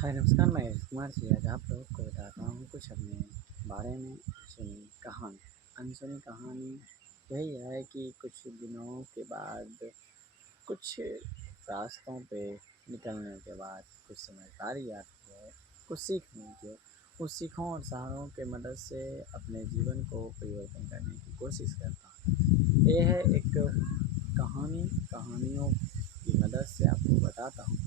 हाय नमस्कार, मैं यश कुमार जी आज आप लोगों को बताता हूँ कुछ अपने बारे में सुनी कहानी। अनसुनी कहानी यही है कि कुछ दिनों के बाद कुछ रास्तों पे निकलने के बाद कुछ समझदारी आती है, कुछ सीख मिलती है। उस सीखों और सहारों के मदद से अपने जीवन को परिवर्तन करने की कोशिश करता हूँ। ये है एक कहानी, कहानियों की मदद से आपको बताता हूँ।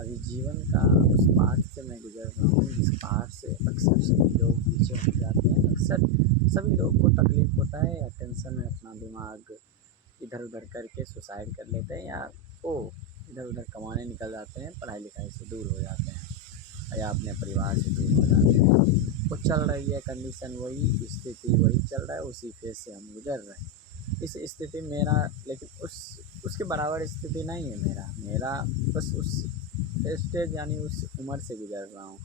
अभी जीवन का उस पार से मैं गुज़र रहा हूँ जिस पार से अक्सर सभी लोग पीछे हट जाते हैं। अक्सर सभी लोग को तकलीफ़ होता है या टेंशन में अपना दिमाग इधर-उधर करके सुसाइड कर लेते हैं या वो इधर-उधर कमाने निकल जाते हैं, पढ़ाई-लिखाई से दूर हो जाते हैं या अपने परिवार से दूर हो जाते हैं। वो चल रही है कंडीशन, वही स्थिति वही चल रहा है, उसी फेज़ से हम गुज़र रहे हैं। इस स्थिति मेरा लेकिन उसके बराबर स्थिति नहीं है मेरा। मेरा बस उस स्टेज यानी उस उम्र से गुज़र रहा हूँ।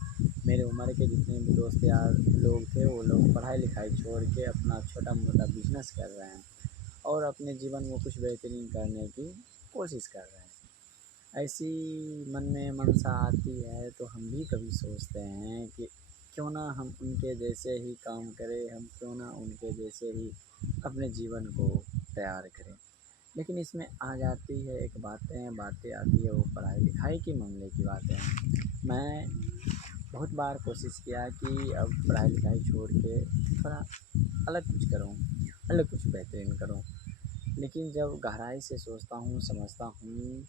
मेरे उम्र के जितने भी दोस्त यार लोग थे, वो लोग पढ़ाई-लिखाई छोड़ के अपना छोटा-मोटा बिज़नेस कर रहे हैं और अपने जीवन में कुछ बेहतरीन करने की कोशिश कर रहे हैं। ऐसी मन में मनसा आती है तो हम भी कभी सोचते हैं कि क्यों ना हम उनके जैसे ही काम करें, हम क्यों ना उनके जैसे ही अपने जीवन को तैयार करें। लेकिन इसमें आ जाती है एक बातें आती है वो पढ़ाई-लिखाई के मामले की बातें हैं। मैं बहुत बार कोशिश किया कि अब पढ़ाई-लिखाई छोड़ के थोड़ा अलग कुछ करूँ, अलग कुछ बेहतरीन करूँ। लेकिन जब गहराई से सोचता हूँ, समझता हूँ,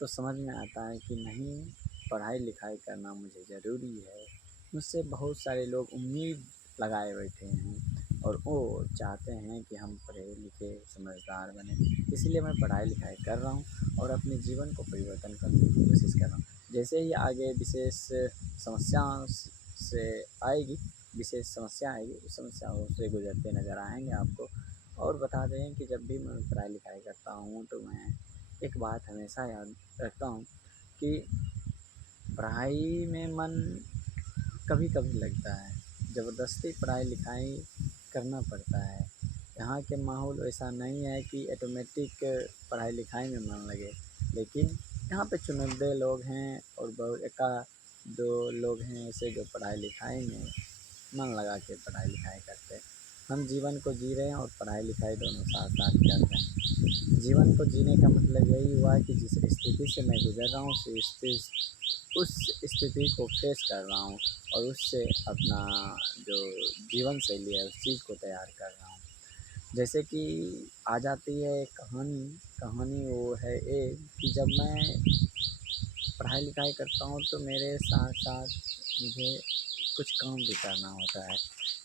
तो समझ में आता है कि नहीं, पढ़ाई-लिखाई करना मुझे ज़रूरी है। मुझसे बहुत सारे लोग उम्मीद लगाए बैठे हैं और वो चाहते हैं कि हम पढ़े-लिखे समझदार बनें। इसीलिए मैं पढ़ाई-लिखाई कर रहा हूँ और अपने जीवन को परिवर्तन करने की कोशिश कर रहा हूँ। जैसे ही आगे विशेष समस्या से आएगी विशेष समस्या आएगी, उस समस्याओं से गुज़रते नज़र आएँगे आपको। और बता दें कि जब भी मैं पढ़ाई-लिखाई करता हूँ तो मैं एक बात हमेशा याद रखता हूँ कि पढ़ाई में मन कभी-कभी लगता है, ज़बरदस्ती पढ़ाई-लिखाई करना पड़ता है। यहाँ के माहौल वैसा नहीं है कि ऑटोमेटिक पढ़ाई-लिखाई में मन लगे, लेकिन यहाँ पे चुनिंदे लोग हैं और बहुत एका-दो लोग हैं ऐसे जो पढ़ाई-लिखाई में मन लगा के पढ़ाई-लिखाई करते हैं। हम जीवन को जी रहे हैं और पढ़ाई-लिखाई दोनों साथ-साथ कर रहे हैं। जीवन को जीने का मतलब यही हुआ कि जिस स्थिति से मैं गुज़र रहा हूँ उस स्थिति को फ़ेस कर रहा हूँ और उससे अपना जो जीवन शैली है उस चीज़ को तैयार कर रहा हूँ। जैसे कि आ जाती है एक कहानी, कहानी वो है ये कि जब मैं पढ़ाई-लिखाई करता हूँ तो मेरे साथ-साथ मुझे कुछ काम भी करना होता है।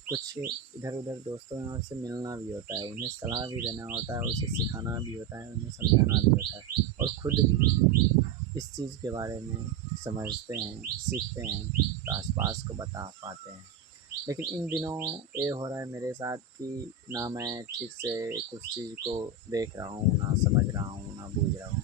कुछ इधर-उधर दोस्तों यार से मिलना भी होता है, उन्हें सलाह भी देना होता है, उसे सिखाना भी होता है, उन्हें समझाना भी होता है और खुद भी इस चीज़ के बारे में समझते हैं, सीखते हैं, तो आस-पास को बता पाते हैं। लेकिन इन दिनों ये हो रहा है मेरे साथ कि ना मैं ठीक से कुछ चीज़ को देख रहा हूँ, ना समझ रहा हूँ, ना बूझ रहा हूँ।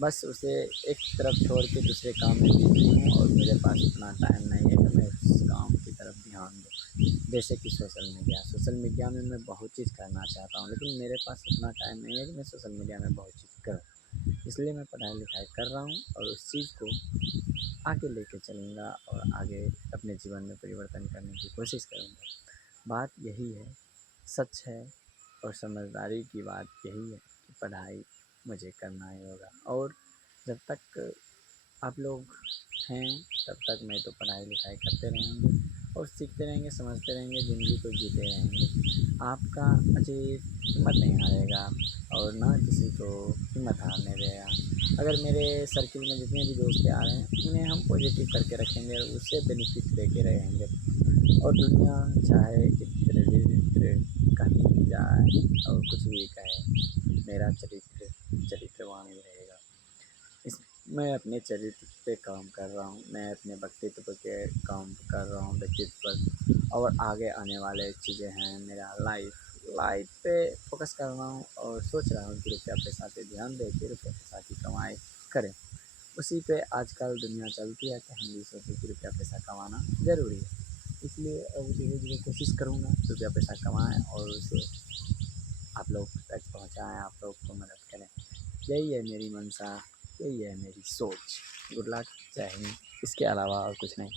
बस उसे एक तरफ छोड़ के दूसरे काम में बिज़ी हूँ और मेरे पास इतना टाइम नहीं है कि मैं उस काम की तरफ ध्यान दूँ। जैसे कि सोशल मीडिया में मैं बहुत चीज़ करना चाहता हूँ, लेकिन मेरे पास इतना टाइम नहीं है कि मैं सोशल मीडिया में बहुत चीज़ करूँ। इसलिए मैं पढ़ाई-लिखाई कर रहा हूँ और उस चीज़ को आगे लेके चलूँगा और आगे अपने जीवन में परिवर्तन करने की कोशिश करूँगा। बात यही है, सच है और समझदारी की बात यही है कि पढ़ाई मुझे करना ही होगा और जब तक आप लोग हैं तब तक मैं तो पढ़ाई-लिखाई करते रहेंगे और सीखते रहेंगे, समझते रहेंगे, ज़िंदगी को जीते रहेंगे। आपका अजीब हिम्मत नहीं हारेगा और ना किसी को हिम्मत हारने देगा। अगर मेरे सर्किल में जितने भी दोस्त यार हैं, उन्हें हम पॉज़िटिव करके रखेंगे और उससे बेनिफिट लेके रहेंगे और दुनिया चाहे इत्र-विचित्र कहीं भी जाए और कुछ भी कहे, मेरा चरित्र चरित्रवान ही रहेगा। इस मैं अपने चरित्र पे काम कर रहा हूँ, मैं अपने व्यक्तित्व पे काम कर रहा हूँ, व्यक्तित्व पर और आगे आने वाले चीज़ें हैं मेरा लाइफ़ पे फ़ोकस कर रहा हूँ और सोच रहा हूँ कि रुपया-पैसा पे ध्यान दे के रुपया-पैसा की कमाई करें। उसी पे आजकल दुनिया चलती है तो हम भी सोचे कि रुपया-पैसा कमाना ज़रूरी है। इसलिए अब धीरे-धीरे कोशिश करूँगा रुपया-पैसा कमाएँ और उसे आप लोग तक पहुँचाएँ, आप लोग को मदद करें। यही है मेरी मंशा, यही है मेरी सोच। गुड लक, जय हिंद। इसके अलावा और कुछ नहीं।